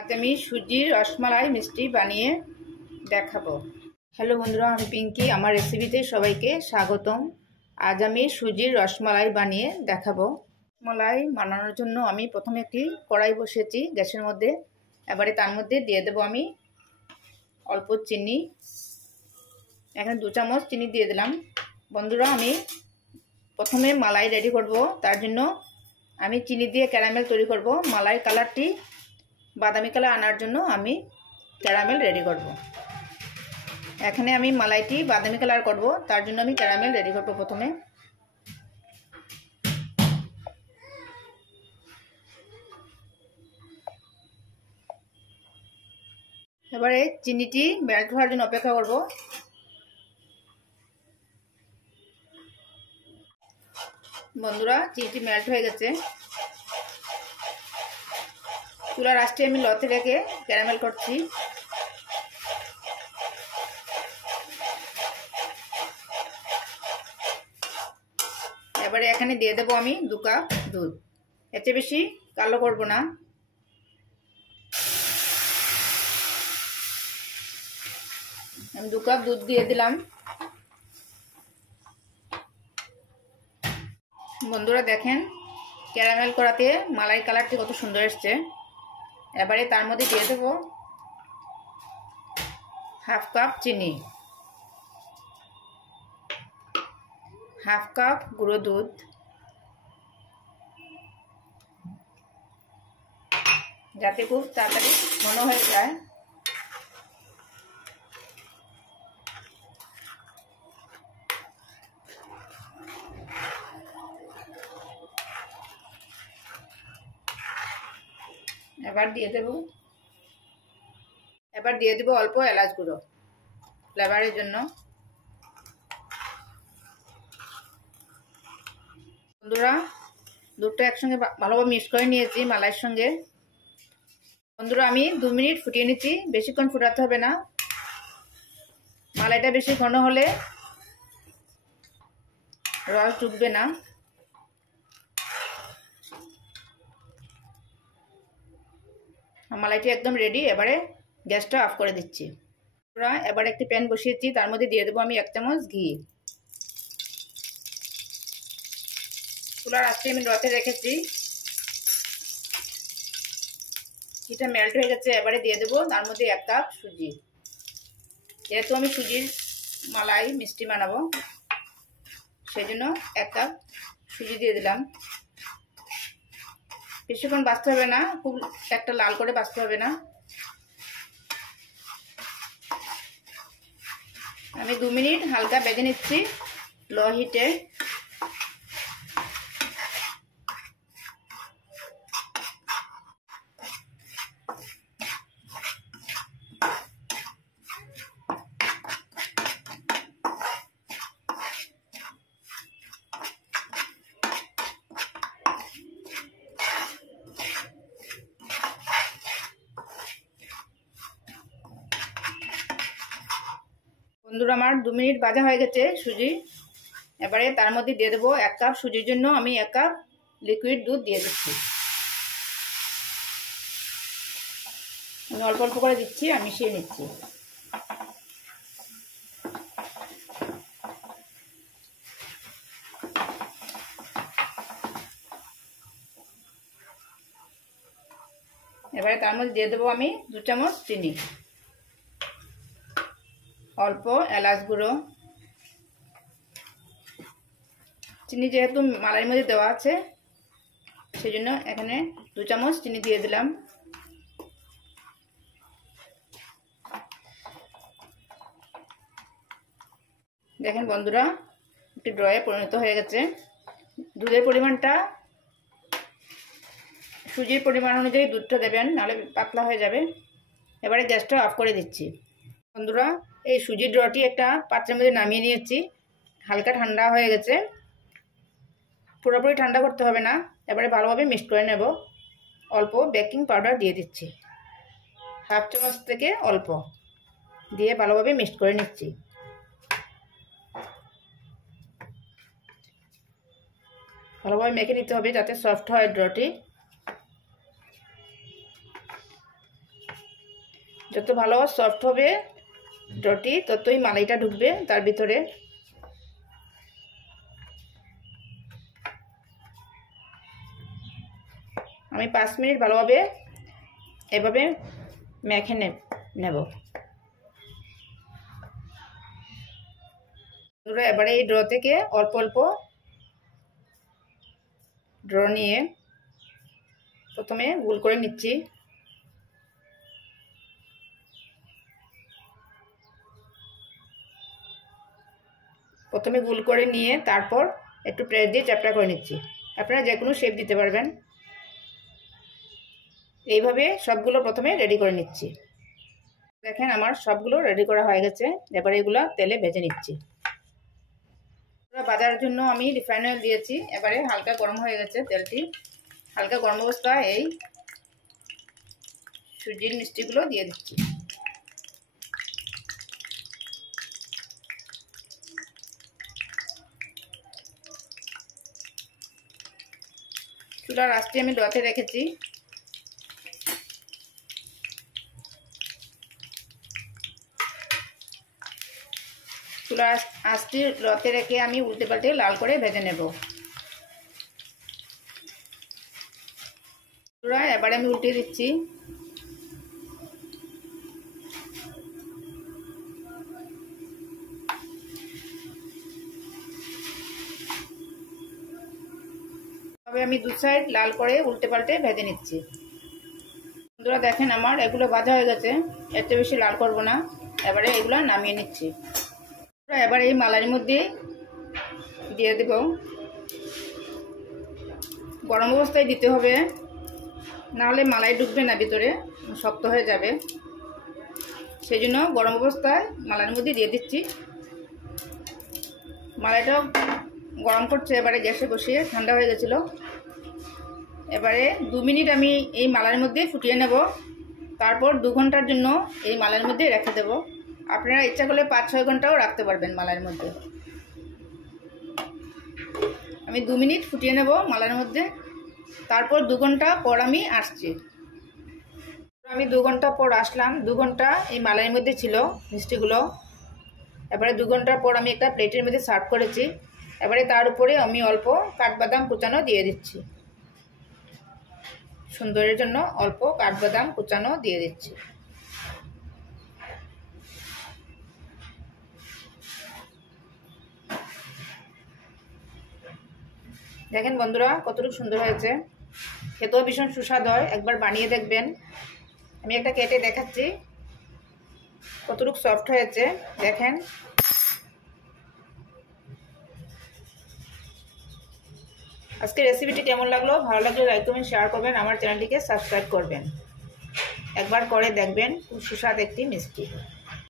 আজ আমি সুজির রসমালাই মিষ্টি বানিয়ে দেখাবো। হ্যালো বন্ধুরা, আমি পিঙ্কি। আমার রেসিপিতে সবাইকে স্বাগতম। আজ আমি সুজির রসমালাই বানিয়ে দেখাবো। রসমালাই বানানোর জন্য আমি প্রথমে একটি কড়াই বসিয়েছি গ্যাসের মধ্যে। এবারে তার মধ্যে দিয়ে দেবো আমি অল্প চিনি। এখানে 2 চামচ চিনি দিয়ে দিলাম। বন্ধুরা, আমি প্রথমে মালাই রেডি করব। তার জন্য আমি চিনি দিয়ে ক্যারামেল তৈরি করব। মালাই কালারটি বাদামি কালার আনার জন্য আমি ক্যারামেল রেডি করব। এখানে আমি মালাইটি বাদামি কালার করব, তার জন্য আমি ক্যারামেল রেডি করব প্রথমে। এবারে চিনিটি মেল্ট হওয়ার জন্য অপেক্ষা করব। বন্ধুরা, চিনিটি মেল্ট হয়ে গেছে। চুলার আঁচটি আমি লতে রেখে ক্যারামেল করছি। এবারে এখানে দিয়ে দেবো আমি 2 কাপ দুধ। এতে বেশি কালো করব না। আমি 2 কাপ দুধ দিয়ে দিলাম। বন্ধুরা দেখেন, ক্যারামেল করাতে মালাই কালারটি কত সুন্দর এসছে। এবারে তার মধ্যে দিয়ে দেবো হাফ কাপ চিনি, হাফ কাপ গুঁড়ো দুধ, যাতে খুব তাড়াতাড়ি ঘন হয়ে যায়। এবার দিয়ে দেব অল্প এলাচ গুঁড়ো ফ্লেভারের জন্য। বন্ধুরা, দুধটা একসঙ্গে ভালোভাবে মিক্স করে নিয়েছি মালাইয়ের সঙ্গে। বন্ধুরা, আমি 2 মিনিট ফুটিয়ে নিচ্ছি। বেশিক্ষণ ফুটাতে হবে না। মালাইটা বেশি ঘন হলে রস ঢুকবে না। মালাইটি একদম রেডি। এবারে গ্যাসটা অফ করে দিচ্ছি। এবার একটি প্যান বসিয়েছি, তার মধ্যে দিয়ে দেবো আমি 1 চামচ ঘি। চুলার আঁচটি আমি লতে রেখেছি। ঘিটা মেল্ট হয়ে গেছে। এবারে দিয়ে দেবো তার মধ্যে 1 কাপ সুজি। যেহেতু আমি সুজির মালাই মিষ্টি বানাবো, সেই জন্য 1 কাপ সুজি দিয়ে দিলাম। বেশিক্ষণ ভাজতে হবে না, খুব একটা লাল করে ভাজতে হবে না। আমি 2 মিনিট হালকা ভেজে নিচ্ছি লো হিটে। বন্ধুরা, আমার 2 মিনিট ভাজা হয়ে গেছে সুজি। এবারে তার মধ্যে দিয়ে দেবো 1 কাপ সুজির জন্য আমি 1 কাপ লিকুইড দুধ দিয়ে দিচ্ছি। আমি অল্প অল্প করে দিচ্ছি, আমি মিশিয়ে নিচ্ছি। এবারে তার মধ্যে দিয়ে দেবো আমি 2 চামচ চিনি, অল্প এলাচ গুঁড়ো। চিনি যেহেতু মালাইয়ের মধ্যে দেওয়া আছে, সেই জন্য এখানে 2 চামচ চিনি দিয়ে দিলাম। দেখেন বন্ধুরা, একটি ড্রয়ে পরিণত হয়ে গেছে। দুধের পরিমাণটা সুজির পরিমাণ অনুযায়ী দুধটা দেবেন, নাহলে পাতলা হয়ে যাবে। এবারে গ্যাসটা অফ করে দিচ্ছি। বন্ধুরা, এই সুজির ড্রটি একটা পাত্রের মধ্যে নামিয়ে নিয়েছি। হালকা ঠান্ডা হয়ে গেছে, পুরোপুরি ঠান্ডা করতে হবে না। এবারে ভালোভাবে মিক্স করে নেব। অল্প বেকিং পাউডার দিয়ে দিচ্ছি, হাফ চামচ থেকে অল্প দিয়ে ভালোভাবে মিক্স করে নিচ্ছি। ভালোভাবে মেখে নিতে হবে যাতে সফট হয় ড্রটি। যত ভালো সফট হবে রুটি ততই মালাইটা ঢুকবে তার ভিতরে। আমি 5 মিনিট ভালোভাবে এভাবে মেখে নেব। এবারে এই ড্র থেকে অল্প অল্প ড্র নিয়ে প্রথমে গোল করে নিচ্ছি। প্রথমে গোল করে নিয়ে তারপর একটু প্রেস দিয়ে চ্যাপটা করে নিচ্ছি। আপনারা যে কোনো শেপ দিতে পারবেন। এইভাবে সবগুলো প্রথমে রেডি করে নিচ্ছি। দেখেন আমার সবগুলো রেডি করা হয়ে গেছে। এবারে এগুলো তেলে ভেজে নিচ্ছি। ভাজার জন্য আমি রিফাইন অয়েল দিয়েছি। এবারে হালকা গরম হয়ে গেছে তেলটি। হালকা গরম অবস্থায় এই সুজির মিষ্টিগুলো দিয়ে দিচ্ছি। চুলার আঁচটি আমি লোতে রেখেছি। চুলার আঁচটি লোতে রেখে আমি উল্টে পাল্টে লাল করে ভেজে নেব। এবারে আমি উল্টে দিচ্ছি। তবে আমি দু সাইড লাল করে উল্টে পাল্টে ভেজে নিচ্ছি। বন্ধুরা দেখেন আমার এগুলো ভাজা হয়ে গেছে। এর চেয়ে বেশি লাল করব না। এবারে এগুলো নামিয়ে নিচ্ছি। এবার এই মালাইয়ের মধ্যে দিয়ে দেব। গরম অবস্থায় দিতে হবে, নাহলে মালাই ঢুকবে না ভিতরে, শক্ত হয়ে যাবে। সেই জন্য গরম অবস্থায় মালাইয়ের মধ্যে দিয়ে দিচ্ছি। মালাইটা গরম করছে। এবারে গ্যাসে বসিয়ে ঠান্ডা হয়ে গেছিলো। এবারে 2 মিনিট আমি এই মালাইয়ের মধ্যে ফুটিয়ে নেব। তারপর 2 ঘন্টার জন্য এই মালাইয়ের মধ্যে রেখে দেব। আপনারা ইচ্ছা করলে 5-6 ঘন্টাও রাখতে পারবেন মালাইয়ের মধ্যে। আমি 2 মিনিট ফুটিয়ে নেব মালাইয়ের মধ্যে। তারপর 2 ঘন্টা পর আমি আসছি। আমি 2 ঘন্টা পর আসলাম। 2 ঘন্টা এই মালাইয়ের মধ্যে ছিল মিষ্টিগুলো। এবারে 2 ঘন্টার পর আমি একটা প্লেটের মধ্যে সার্ভ করেছি। এবারে তার উপরে আমি অল্প কাঠবাদাম কুচানো দিয়ে দিচ্ছি। সুন্দরের জন্য অল্প কাঠবাদাম কুচানো দিয়ে দিচ্ছি। দেখেন বন্ধুরা কতটুকু সুন্দর হয়েছে। খেতেও ভীষণ সুস্বাদু হয়। একবার বানিয়ে দেখবেন। আমি একটা কেটে দেখাচ্ছি কতটুকু সফট হয়েছে। দেখেন আজকে রেসিপিটি কেমন লাগলো, ভালো লাগলে লাইক কমেন্ট শেয়ার করবেন। আমার চ্যানেলটিকে সাবস্ক্রাইব করবেন। একবার করে দেখবেন খুব সুস্বাদু একটি মিষ্টি।